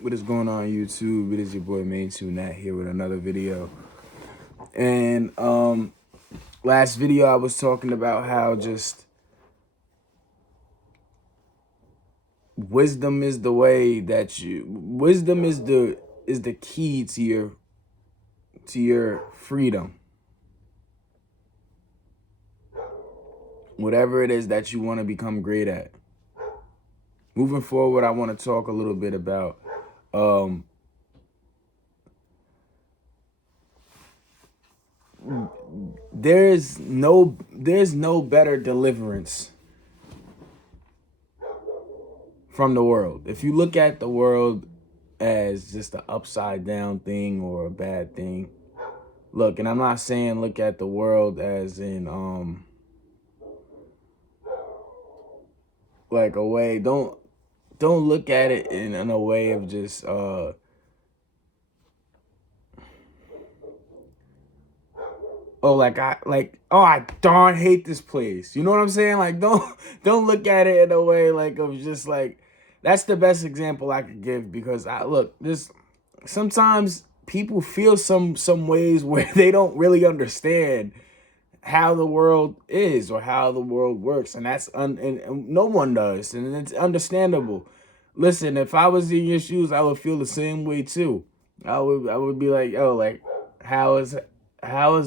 What is going on, YouTube? It is your boy Main2Nat here with another video. And last video I was talking about how just wisdom is the way that wisdom is the key to your freedom. Whatever it is that you want to become great at. Moving forward, I want to talk a little bit about there's no better deliverance from the world. If you look at the world as just an upside down thing or a bad thing, look, and I'm not saying look at the world as in like a way, don't look at it in a way of just I darn hate this place. You know what I'm saying? Like don't look at it in a way like of just like, that's the best example I could give, because this sometimes people feel some ways where they don't really understand how the world is or how the world works, and and no one does, and it's understandable. Listen, if I was in your shoes, I would feel the same way too. I would be like, oh, like how is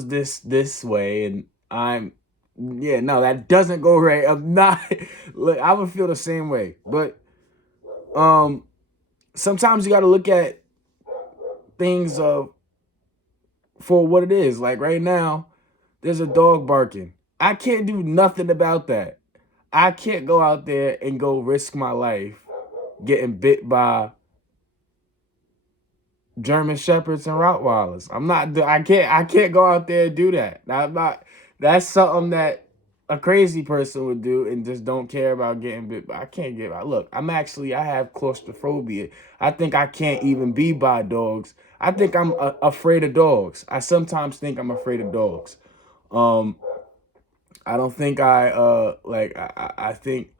this way, and yeah, no, that doesn't go right. I'm not look, I would feel the same way. But sometimes you got to look at things for what it is. Like right now, there's a dog barking. I can't do nothing about that. I can't go out there and go risk my life getting bit by German Shepherds and Rottweilers. I can't go out there and do that. I'm not, that's something that a crazy person would do and just don't care about getting bit. But I can't get out. Look, I have claustrophobia. I think I can't even be by dogs. I think I'm afraid of dogs. I sometimes think I'm afraid of dogs. I don't think I think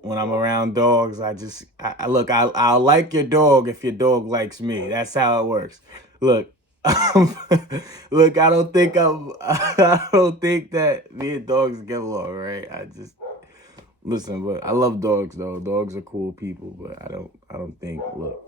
when I'm around dogs, I'll like your dog if your dog likes me. That's how it works. Look, look, I don't think that me and dogs get along, right? Listen, but I love dogs though. Dogs are cool people, but I don't think, look,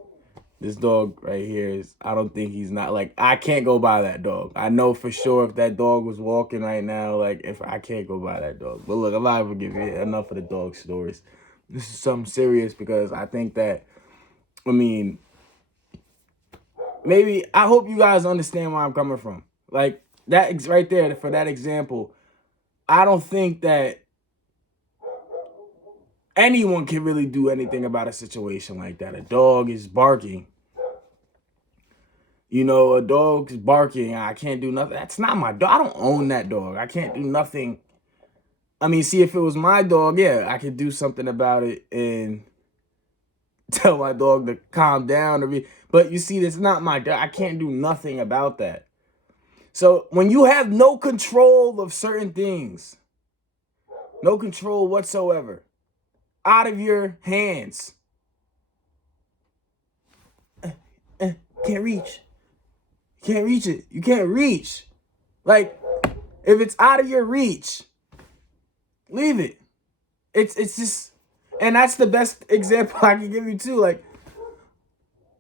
this dog right here I don't think he's not, like, I can't go by that dog. I know for sure if that dog was walking right now, like, if I can't go by that dog. But look, I'm not even giving you enough of the dog stories. This is something serious, because I think that, maybe, I hope you guys understand where I'm coming from. Like, that right there, for that example, I don't think that anyone can really do anything about a situation like that. A dog is barking. You know, a dog's barking. I can't do nothing. That's not my dog. I don't own that dog. I can't do nothing. See, if it was my dog, yeah, I could do something about it and tell my dog to calm down. But you see, that's not my dog. I can't do nothing about that. So when you have no control of certain things, no control whatsoever, out of your hands, can't reach. You can't reach it. You can't reach. Like, if it's out of your reach, leave it. It's just, and that's the best example I can give you too. Like,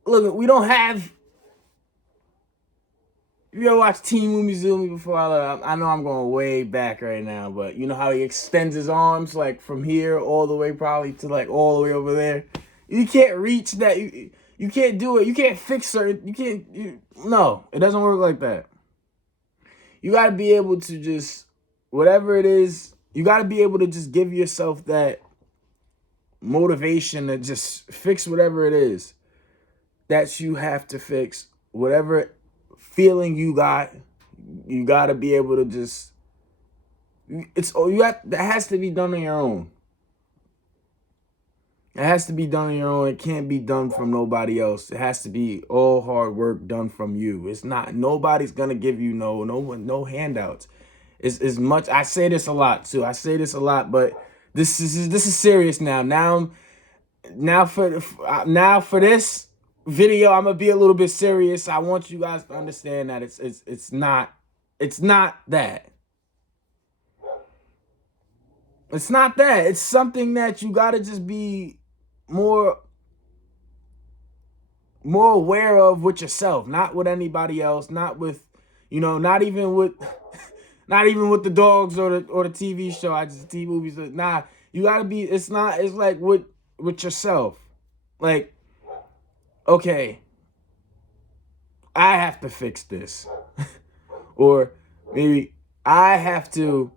look, we don't have. You ever watch Teen Movie before? I know I'm going way back right now, but you know how he extends his arms like from here all the way probably to like all the way over there. You can't reach that. You can't do it. You can't fix certain. No, it doesn't work like that. You got to be able to just, whatever it is, you got to be able to just give yourself that motivation to just fix whatever it is that you have to fix. Whatever feeling you got to be able to just, that has to be done on your own. It has to be done on your own. It can't be done from nobody else. It has to be all hard work done from you. It's not, nobody's gonna give you no handouts. It's as much, I say this a lot too. But this is serious now. Now for this, video, I'm gonna be a little bit serious. I want you guys to understand that it's not that. It's not that. It's something that you gotta just be more more aware of with yourself, not with anybody else, not with, not even with not even with the dogs or the TV show. I just TV movies. Nah, you gotta be. It's not. It's like with yourself. Like, okay, I have to fix this, or maybe I have to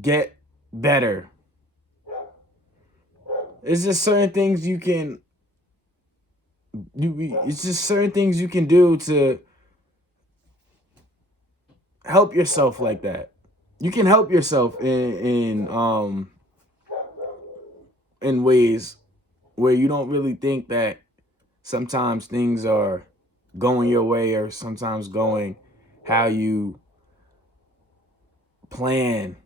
get better. It's just certain things you can. It's just certain things you can do to help yourself like that. You can help yourself in ways where you don't really think that sometimes things are going your way or sometimes going how you plan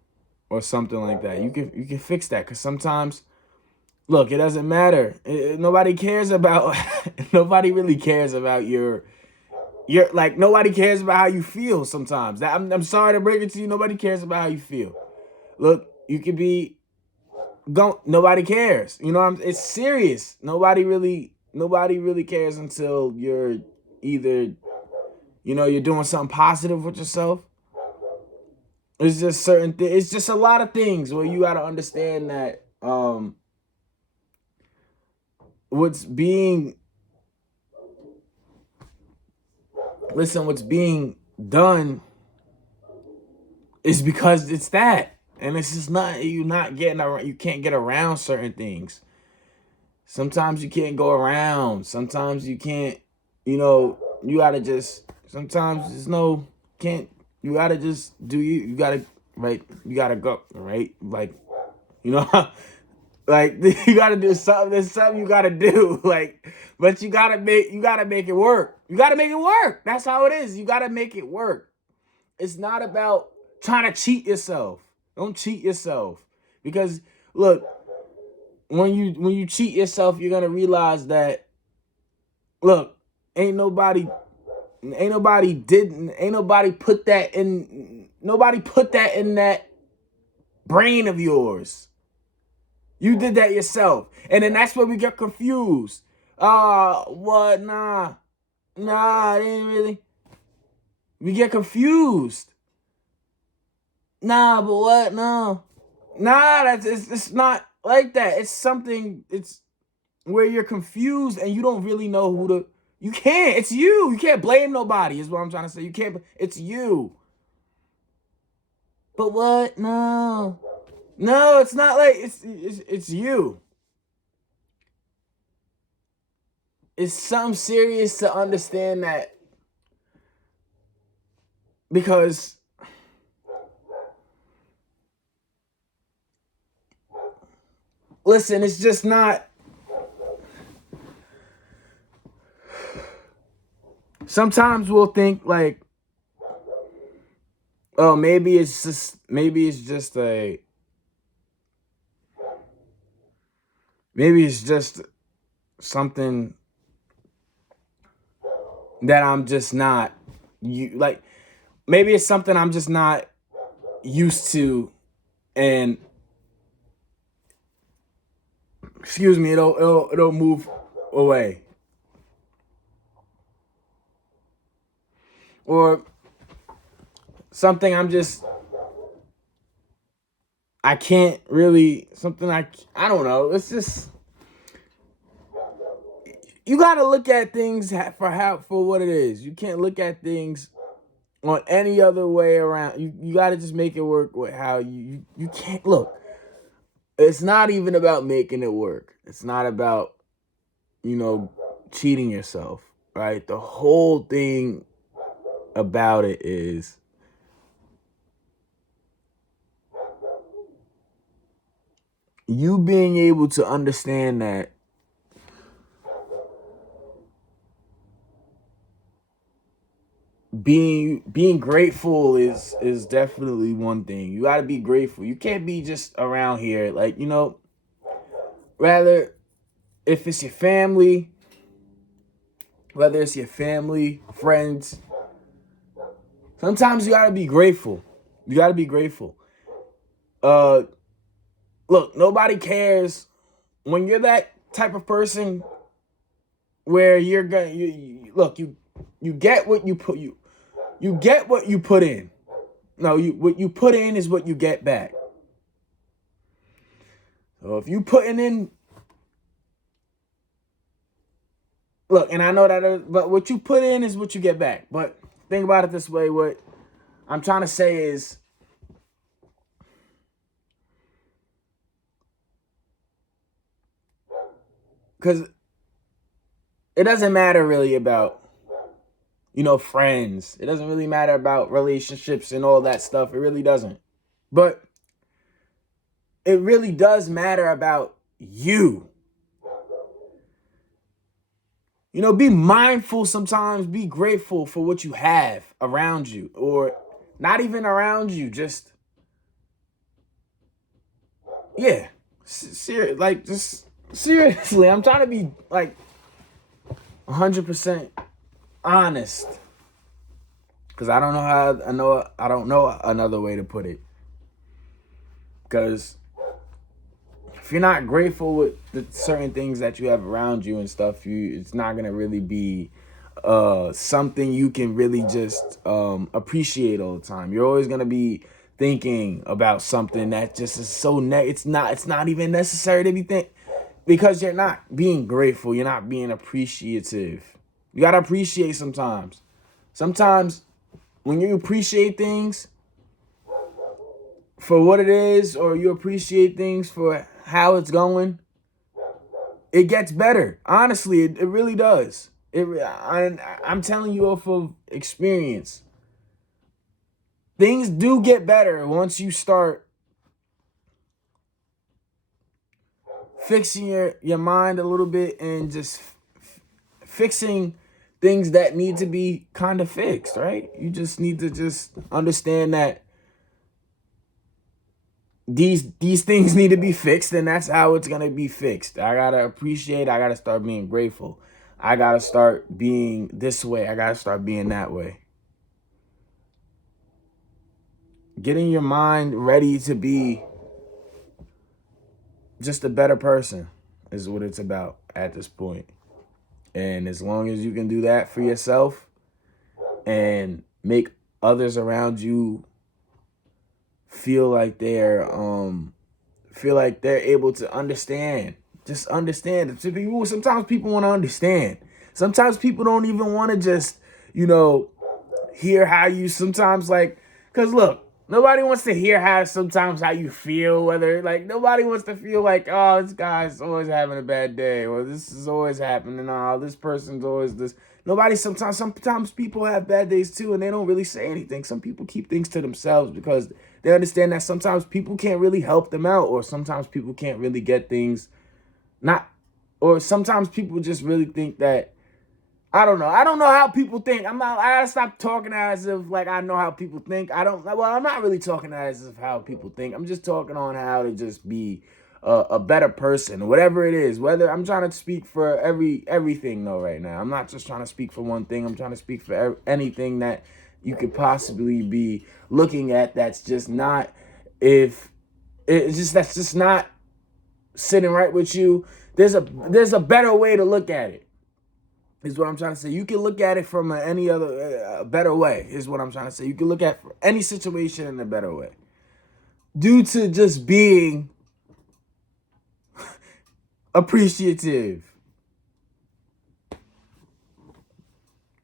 or something like that. You can fix that, because sometimes, look, it doesn't matter. Nobody cares about nobody really cares about your like, nobody cares about how you feel sometimes. I'm sorry to break it to you, nobody cares about how you feel. Look, you could be go nobody cares. It's serious. Nobody really cares until you're either, you're doing something positive with yourself. It's just certain things. It's just a lot of things where you got to understand that what's being what's being done is because it's that. And it's just not, you're not getting around, you can't get around certain things. Sometimes you can't go around. Sometimes you can't, you gotta just, sometimes there's no, can't, you gotta just do you gotta, right, you gotta go, right? Like, you know, like, you gotta do something, there's something you gotta do, like, but you gotta make it work. You gotta make it work. That's how it is. You gotta make it work. It's not about trying to cheat yourself. Don't cheat yourself. Because look, when you cheat yourself, you're gonna realize that, look, ain't nobody put that in that brain of yours. You did that yourself. And then that's where we get confused. What? Nah, I didn't really. We get confused. Nah, but what? No. Nah, it's not like that. It's something, it's where you're confused and you don't really know who to. You can't. It's you. You can't blame nobody, is what I'm trying to say. You can't. It's you. But what? No. No, it's not like it's you. It's something serious to understand that, because listen, it's just not. Sometimes we'll think like, oh, maybe it's just something that I'm just not, you like, maybe it's something I'm just not used to, and excuse me, it'll move away. Or something I can't really, something I don't know. It's just, you got to look at things for what it is. You can't look at things on any other way around. You got to just make it work with how you can't look. It's not even about making it work. It's not about, cheating yourself, right? The whole thing about it is you being able to understand that being grateful is definitely one thing. You got to be grateful. You can't be just around here like, rather, if it's your family, whether it's your family, friends, sometimes you gotta be grateful. You gotta be grateful. Uh, Look, nobody cares when you're that type of person where you're gonna look. You get what you get what you put in. No, what you put in is what you get back. So if you putting in, look, and I know that, but what you put in is what you get back. But think about it this way: what I'm trying to say is, because it doesn't matter really about, friends. It doesn't really matter about relationships and all that stuff. It really doesn't. But it really does matter about you. Be mindful sometimes, be grateful for what you have around you, or not even around you, just, yeah. Just seriously, I'm trying to be like 100% honest. Because I don't know another way to put it. Because if you're not grateful with the certain things that you have around you and stuff, it's not gonna really be something you can really just appreciate all the time. You're always gonna be thinking about something that just is so it's not even necessary to be because you're not being grateful. You're not being appreciative. You gotta appreciate sometimes. Sometimes when you appreciate things for what it is, or you appreciate things for how it's going, it gets better. Honestly, it really does. I'm telling you off of experience. Things do get better once you start fixing your mind a little bit and just fixing things that need to be kind of fixed, right? You just need to just understand that these things need to be fixed, and that's how it's gonna be fixed. I gotta start being grateful. I gotta start being this way. I gotta start being that way. Getting your mind ready to be just a better person is what it's about at this point. And as long as you can do that for yourself and make others around you feel like they're able to understand. Just understand. Sometimes people want to understand. Sometimes people don't even want to just, hear how you sometimes because look, nobody wants to hear how you feel, whether nobody wants to feel like, oh, this guy's always having a bad day, or this is always happening, oh, this person's always this. Sometimes people have bad days too, and they don't really say anything. Some people keep things to themselves because they understand that sometimes people can't really help them out, or sometimes people can't really get things or sometimes people just really think that, I don't know. I don't know how people think. I gotta stop talking as if I know how people think. I'm not really talking as if how people think. I'm just talking on how to just be a better person, whatever it is. Whether I'm trying to speak for everything though right now. I'm not just trying to speak for one thing. I'm trying to speak for anything that you could possibly be looking at that's just not that's just not sitting right with you. There's a better way to look at it. Is what I'm trying to say. You can look at it from any other better way. Is what I'm trying to say. You can look at any situation in a better way, due to just being appreciative.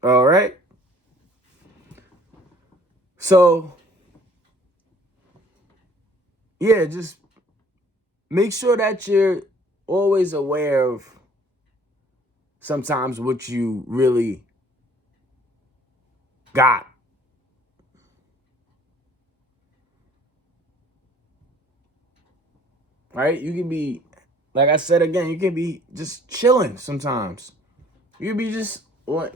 All right. So yeah, just make sure that you're always aware of sometimes what you really got. Right? You can be, like I said again, you can be just chilling sometimes. You can be just like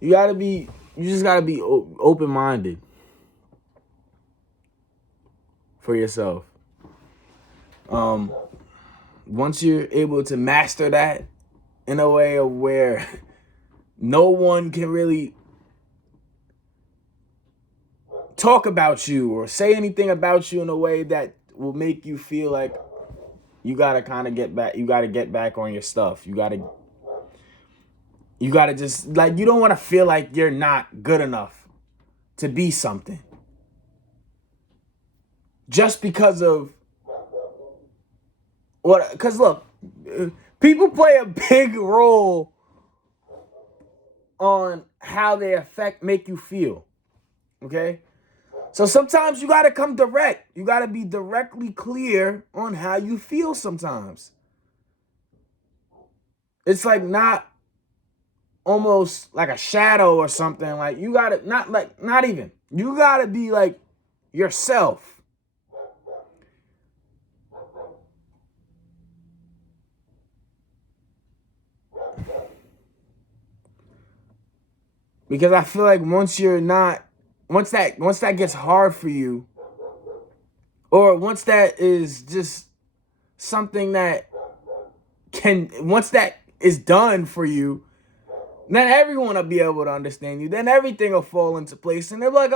you just gotta be open-minded for yourself. once you're able to master that in a way of where no one can really talk about you or say anything about you in a way that will make you feel like you gotta kind of get back. You gotta get back on your stuff. You gotta just, like, you don't want to feel like you're not good enough to be something just because of what. Because look, people play a big role on how they make you feel. Okay. So sometimes you got to come direct. You got to be directly clear on how you feel sometimes. It's like not almost like a shadow or something. Like you got to not even. You got to be like yourself. Because I feel like once that gets hard for you, or once that is just something that once that is done for you, then everyone will be able to understand you. Then everything will fall into place, and they're like,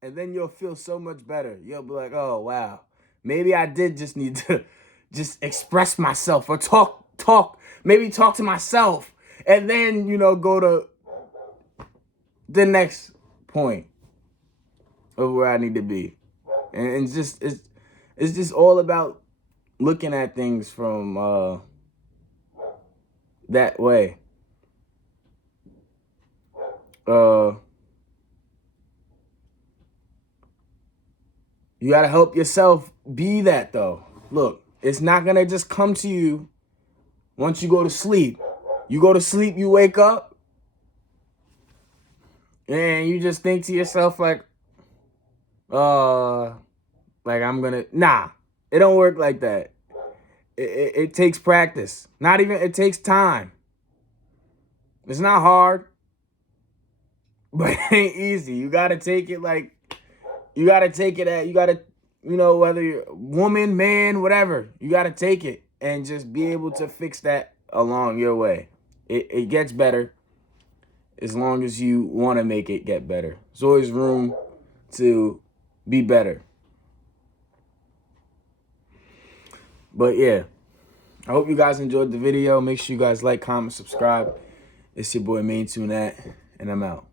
and then you'll feel so much better. You'll be like, oh, wow, maybe I did just need to just express myself or maybe talk to myself, and then, go to the next point of where I need to be. And it's just all about looking at things from that way. You gotta help yourself be that, though. Look, it's not gonna just come to you once you go to sleep. You go to sleep, you wake up, and you just think to yourself like I'm gonna. Nah, it don't work like that. It takes practice. It takes time. It's not hard, but it ain't easy. You gotta take it whether you're a woman, man, whatever, you gotta take it and just be able to fix that along your way. It gets better as long as you want to make it get better. There's always room to be better. But yeah, I hope you guys enjoyed the video. Make sure you guys like, comment, subscribe. It's your boy Main Tunat, and I'm out.